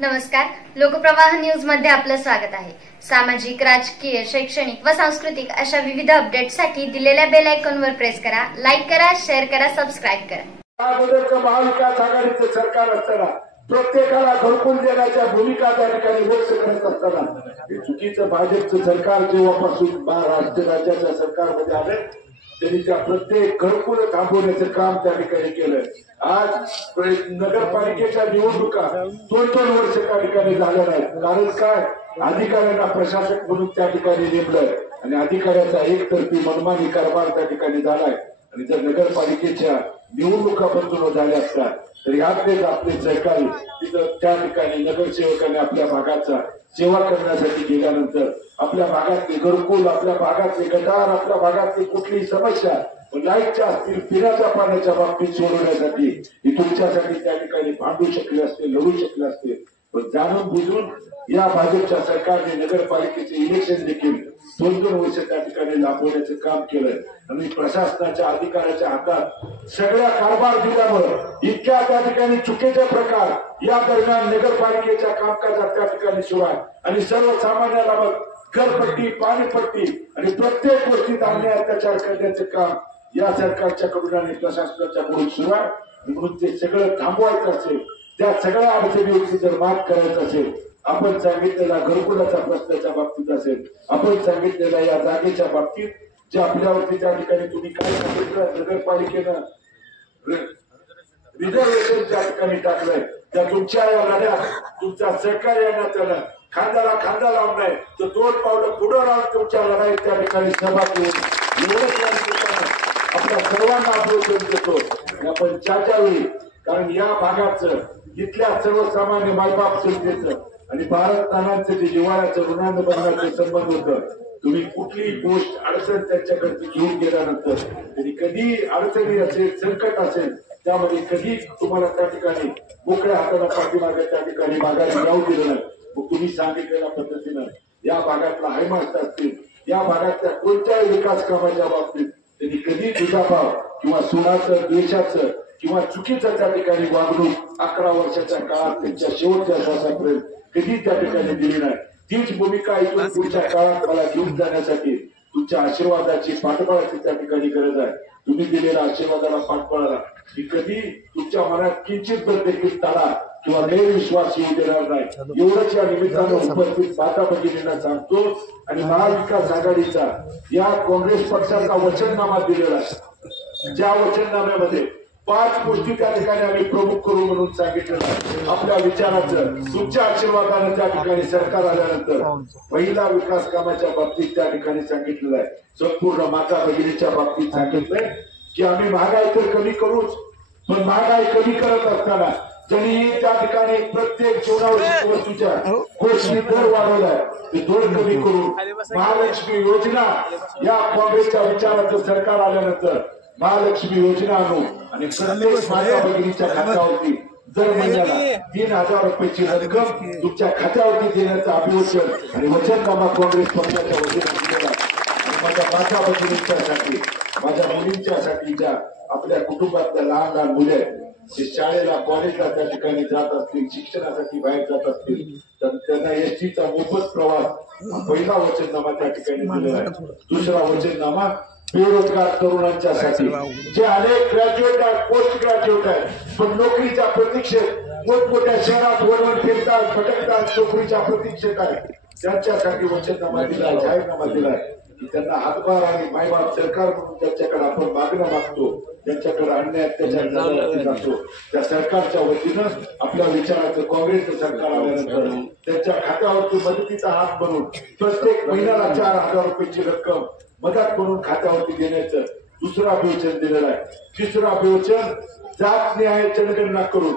नमस्कार, लोकप्रवाह न्यूज मध्ये आपलं स्वागत आहे। सामाजिक, राजकीय, शैक्षणिक व सांस्कृतिक अशा विविध अपडेट्ससाठी दिलेल्या बेल आयकॉनवर प्रेस करा, लाईक करा, शेअर करा, सबस्क्राईब करा। अगोदरचं महाविकास आघाडीचं सरकार असताना प्रत्येकाला घरकुल देण्याच्या भूमिका त्या ठिकाणी व्यक्त करत असताना हे चुकीचं भाजपचं सरकार जेव्हापासून महाराष्ट्र राज्याच्या सरकारमध्ये आले त्यांनी त्या प्रत्येक घरकुल थांबवण्याचं काम त्या ठिकाणी केलं। आज नगरपालिकेच्या निवडणुका 2-2 वर्ष त्या ठिकाणी झाल्या नाहीत। कारण काय, अधिकाऱ्यांना प्रशासक म्हणून त्या ठिकाणी नेमलंय आणि अधिकाऱ्याचा एकतर्फी मनमानी कारभार त्या ठिकाणी झालाय। आणि जर नगरपालिकेच्या निवडणुका बंद झाल्या असतात तर यातलेच आपले सरकारी तिथं त्या ठिकाणी नगरसेवकांनी आपल्या भागाचा सेवा करण्यासाठी गेल्यानंतर आपल्या भागातले घरकुल, आपल्या भागातले गटार, आपल्या भागातली कुठलीही समस्या लाईटच्या असतील, पिण्याच्या पाण्याच्या बाबतीत सोडवण्यासाठी ही तुमच्यासाठी त्या ठिकाणी भांडू शकले असते, लढू शकले असते। पण जाणून बुजून या भाजपच्या सरकारने नगरपालिकेचे इलेक्शन देखील 2-2 वर्ष त्या ठिकाणी लांबवण्याचं काम केलंय आणि प्रशासनाच्या अधिकाऱ्याच्या हातात सगळ्या कारभार दिल्यामुळे इतक्या त्या ठिकाणी चुकीचे प्रकार या दरम्यान नगरपालिकेच्या कामकाजात त्या ठिकाणी सुरू आहे आणि सर्वसामान्याला मग घरपट्टी, पाणीपट्टी आणि प्रत्येक गोष्टीत अन्याय अत्याचार करण्याचं काम या सरकारच्या कडून आणि प्रशासनाच्या कडून सुरू आहे। म्हणून ते सगळं थांबवायचं असेल, त्या सगळ्या अडचणीवरती जर मात करायचं असेल, आपण सांगितलेला घरकुलाच्या प्रश्नाच्या बाबतीत असेल, आपण सांगितलेल्या या जागेच्या बाबतीत जे आपल्यावरती त्या ठिकाणी तुम्ही काय सांगितलं, नगरपालिकेनं रिझर्वेशन त्या ठिकाणी टाकलंय, त्या तुमच्या या लढ्यात तुमचा सहकार्य येण्यात आलं, खांद्याला खांदा लावून नाही तर 2 पावलं पुढे राहून तुमच्या लढाईत त्या ठिकाणी सहभागी होऊन आपल्या सर्वांना आश्वासन देतो आपण चाच्यावेळी। कारण या भागाचं इथल्या सर्वसामान्य मायबाप जनतेचं आणि भारत नानांचं जे जिव्हाळ्याचं ऋणानं बनण्याचं संबंध होतं, तुम्ही कुठलीही गोष्ट अडचण त्यांच्याकडे घेऊन गेल्यानंतर त्यांनी कधी अडचणी असेल, संकट असेल, त्यामध्ये कधी तुम्हाला त्या ठिकाणी मोकळ्या हाताला पाठीमागे त्या ठिकाणी मागायला जाऊ दिलं नाही। मग तुम्ही सांगितलेल्या पद्धतीनं या भागातला हायमास्ट असतील, या भागातल्या कोणत्याही विकास कामाच्या बाबतीत त्यांनी कधी दुजाभाव किंवा सुनाचं, द्वेषाचं किंवा चुकीचं त्या ठिकाणी वागणूक 11 वर्षाच्या काळात त्यांच्या शेवटच्या श्वासापर्यंत कधी त्या ठिकाणी दिली नाही। तीच भूमिका इथून पुढच्या काळात मला घेऊन जाण्यासाठी तुमच्या आशीर्वादाची, पाठबळाची त्या ठिकाणी गरज आहे। तुम्ही दिलेल्या आशीर्वादाला, पाठबळाला की कधी तुमच्या मनात किंचित देखील ताळा किंवा गैरविश्वास येऊ देणार नाही, एवढंच या निमित्तानं उपस्थित माता भगिनींना सांगतो। आणि महाविकास आघाडीचा या काँग्रेस पक्षाचा वचननामा दिलेला आहे, ज्या वचननाम्यामध्ये 5 गोष्टी त्या ठिकाणी आम्ही प्रमुख करू म्हणून सांगितलेलं आहे। आपल्या विचाराचं तुमच्या आशीर्वादानं त्या ठिकाणी सरकार आल्यानंतर पहिला विकास कामाच्या बाबतीत त्या ठिकाणी सांगितलेलं आहे, संपूर्ण माता भगिनीच्या बाबतीत सांगितलंय की आम्ही महागाई तर कमी करूच, पण महागाई कमी करत असताना त्यांनी त्या ठिकाणी प्रत्येक जीवनावश्यक वस्तूच्या गोष्टी दर वाढवलाय, ते दर कमी करून महालक्ष्मी योजना या काँग्रेसच्या विचाराचं सरकार आल्यानंतर महालक्ष्मी योजना आणू आणि प्रत्येक माता भगिनीच्या खात्यावरती दर महिन्याला 3,000 रुपयाची रक्कम तुमच्या खात्यावरती देण्याचं अभिवचन आणि वचननामा काँग्रेस पक्षाच्या वतीने दिलेला आणि माझ्या माता भगिनींच्यासाठी, माझ्या मुलींच्यासाठी, ज्या आपल्या कुटुंबातल्या लहान लहान मुले आहेत जे शाळेला, कॉलेजला त्या ठिकाणी जात असतील, शिक्षणासाठी बाहेर जात असतील, तर त्यांना एसटीचा मोफत प्रवास पहिला वचननामा त्या ठिकाणी दिलेला आहे। दुसरा वचननामा बेरोजगार तरुणांच्यासाठी, जे अनेक ग्रॅज्युएट आहेत, पोस्ट ग्रॅज्युएट आहेत, पण नोकरीच्या प्रतीक्षेत मोठमोठ्या शहरात वळवण फिरतात, भटकतात, नोकरीच्या प्रतीक्षेत आहेत, त्यांच्यासाठी वचननामा दिलाय, जाहीरनामा दिलाय की त्यांना हातभार आणि मायबाप सरकार म्हणून त्यांच्याकडे आपण मागणं मागतो, त्यांच्याकडे अन्याय अत्याचार झाला जातो, त्या सरकारच्या वतीनं आपल्या विचाराचं काँग्रेसचं सरकार आल्यानंतर त्यांच्या खात्यावरती मदतीचा हात बनवून प्रत्येक महिन्याला 4,000 रुपयाची रक्कम मदत म्हणून खात्यावरती देण्याचं दुसरं अभिवचन दिलेलं आहे। तिसरं अभिवचन जात न्याय जनगणना करून,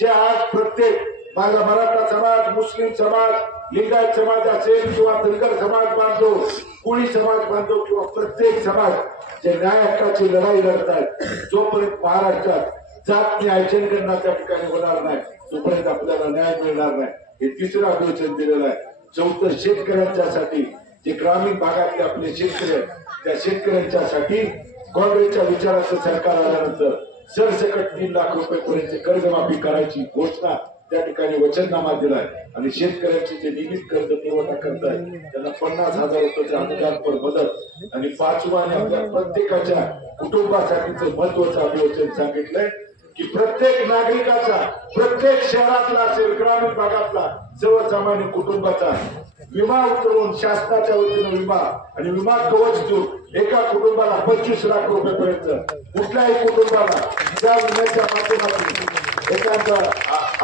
जे आज प्रत्येक माझा मराठा समाज, मुस्लिम समाज, लिंगायत समाज असेल किंवा धनगर समाज बांधव, कोळी समाज बांधव किंवा प्रत्येक समाज जे न्याय हक्काची लढाई लढत आहेत, जोपर्यंत महाराष्ट्रात जात न्याय जनगणना त्या ठिकाणी होणार नाही तोपर्यंत आपल्याला न्याय मिळणार नाही, हे तिसरं अभिवचन दिलेलं आहे। चौथं शेतकऱ्यांच्यासाठी, जे ग्रामीण भागातले आपले शेतकरी आहेत त्या शेतकऱ्यांच्यासाठी काँग्रेसच्या विचाराचं सरकार आल्यानंतर सरसकट 3 लाख रुपये पर्यंत कर्जमाफी करायची घोषणा त्या ठिकाणी वचननामा दिलाय आणि शेतकऱ्यांचे जे नियमित कर्ज पुरवठा करताय त्यांना 50,000 रुपयाचे अनुदानपर मदत आणि 5वा आणि आपल्या प्रत्येकाच्या कुटुंबासाठीचं महत्वाचं अभिवचन सांगितलंय की प्रत्येक नागरिकाचा, प्रत्येक शहरातला असेल ग्रामीण भागातला सर्वसामान्य कुटुंबाचा विमा उतरवून शासनाच्या वतीनं विमा आणि विमा कवच देऊन एका कुटुंबाला 25 लाख रुपयापर्यंत कुठल्याही कुटुंबाला त्या विम्याच्या माध्यमातून एखाद्या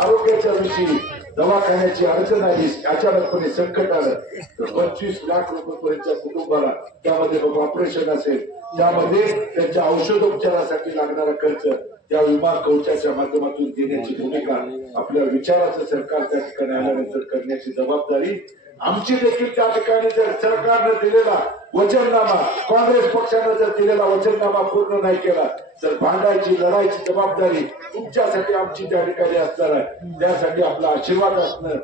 आरोग्याच्या विषयी दवाखान्याची अडचण आली, अचानकपणे संकट आलं तर 25 लाख रुपयापर्यंतच्या कुटुंबाला त्यामध्ये मग ऑपरेशन असेल, त्यामध्ये त्यांच्या औषधोपचारासाठी लागणारा खर्च त्या विमा कवचाच्या माध्यमातून देण्याची भूमिका आपल्या विचाराचं सरकार त्या ठिकाणी आल्यानंतर करण्याची जबाबदारी आमची देखील त्या ठिकाणी. जर सरकारनं दिलेला वचननामा, काँग्रेस पक्षानं जर दिलेला वचननामा पूर्ण नाही केला तर भांडायची, लढायची जबाबदारी तुमच्यासाठी आमची त्या ठिकाणी असणार आहे. त्यासाठी आपला आशीर्वाद असणं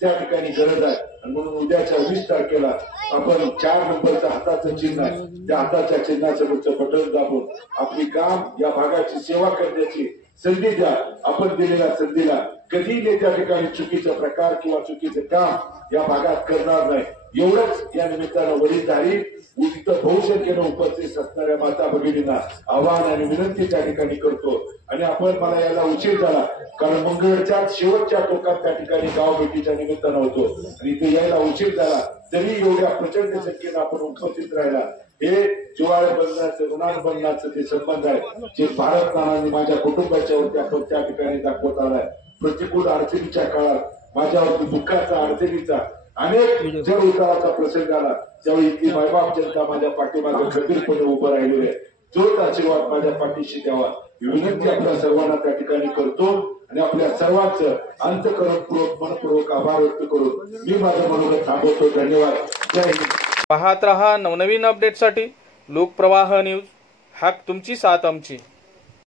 त्या ठिकाणी गरज आहे. आणि म्हणून उद्याच्या 20 तारखेला आपण 4 नंबरचं हाताचं चिन्ह आहे, त्या हाताच्या चिन्हाचं बटन दाबून आपली काम या भागाची सेवा करण्याची संधी द्या. आपण दिलेल्या संधीला कधी त्या ठिकाणी चुकीचा प्रकार किंवा चुकीचं काम या भागात करणार नाही. एवढंच या निमित्तानं वडीलधारी इथं बहुसंख्येनं उपस्थित असणाऱ्या माता भगिनींना आवाहन आणि विनंती त्या ठिकाणी करतो. आणि आपण मला यायला उशीर झाला कारण मंगळच्या शेवटच्या टोकात त्या ठिकाणी गाव भेटीच्या निमित्तानं होतो आणि इथे यायला उशीर झाला तरी एवढ्या प्रचंड संख्येनं आपण उपस्थित राहिला. हे जिव्हाळा बंधनाचं, ऋणानुबंधाचं ते संबंध आहे जे भारत नानांनी माझ्या कुटुंबाच्या वरती आपण त्या ठिकाणी दाखवत आलाय. प्रतिकूल अडचणीच्या काळात माझ्यावरती दुःखाचा, अडचणीचा अनेक जर उताराचा प्रसंग आला त्यावेळी इथली मायबाप जनता माझ्या पाठीमागे खंबीरपणे उभं राहिलेली आहे. तोच आशीर्वाद माझ्या पाठीशी द्यावा ही विनंती आपल्या सर्वांना त्या ठिकाणी करतो आणि आपल्या सर्वांचं अंतःकरणपूर्वक, मनपूर्वक आभार व्यक्त करून मी माझं मनोगत थांबवतो. धन्यवाद. जय हिंद. पाहत रहा नवनवीन अपडेटसाठी लोकप्रवाह न्यूज. हाक तुमची, साथ आमची.